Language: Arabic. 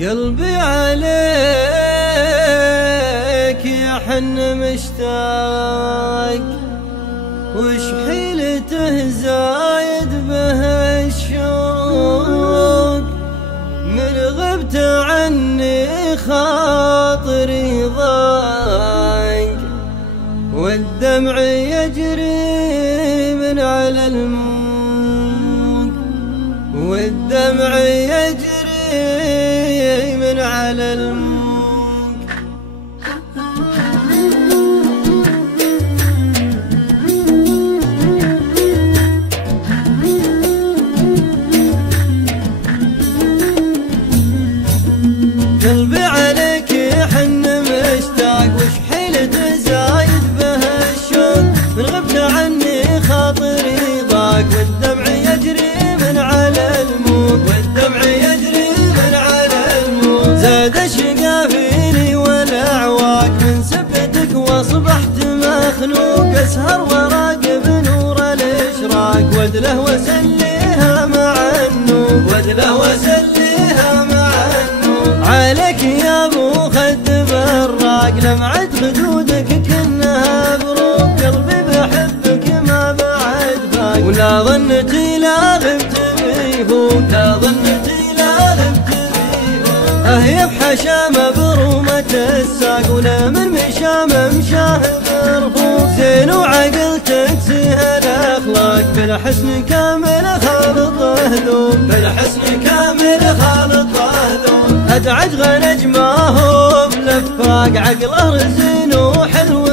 قلبي عليك يحن مشتاق، وش حيلته زايد به الشوق، من غبت عني خاطري ضاق، والدمع يجري من على الموج، والدمع يجري من على الموج. قلبي عليك يحن مشتاق، وش حيلته زايد به الشوق، من غبت عني خاطري ضاق، والدمع يجري من على الموج، والدمع يجري من على الموج. زاد الشقا فيني والاعواق من سبتك، واصبحت مخنوق، اسهر وراقب نور الاشراق، وادله وسليها مع النوب، وادله وسليها مع النوب. عليك يا ابو خد براق، لمعت خدودك كنها بروق، قلبي بحبك ما بعد فاق، ولا ظنتي لا غبت بيفوق، لا ظنتي لا غبت بيفوق. اهي بحشامه برومة الساق، ولا من مشامه مشاه برفوق، زين وعقل تكسيها الاخلاق، بالحسن كامل خالطه ذوق، بالحسن كامل خالطه ذوق. ادعج غنج ما هو بلفاق، عقله رزين وحلو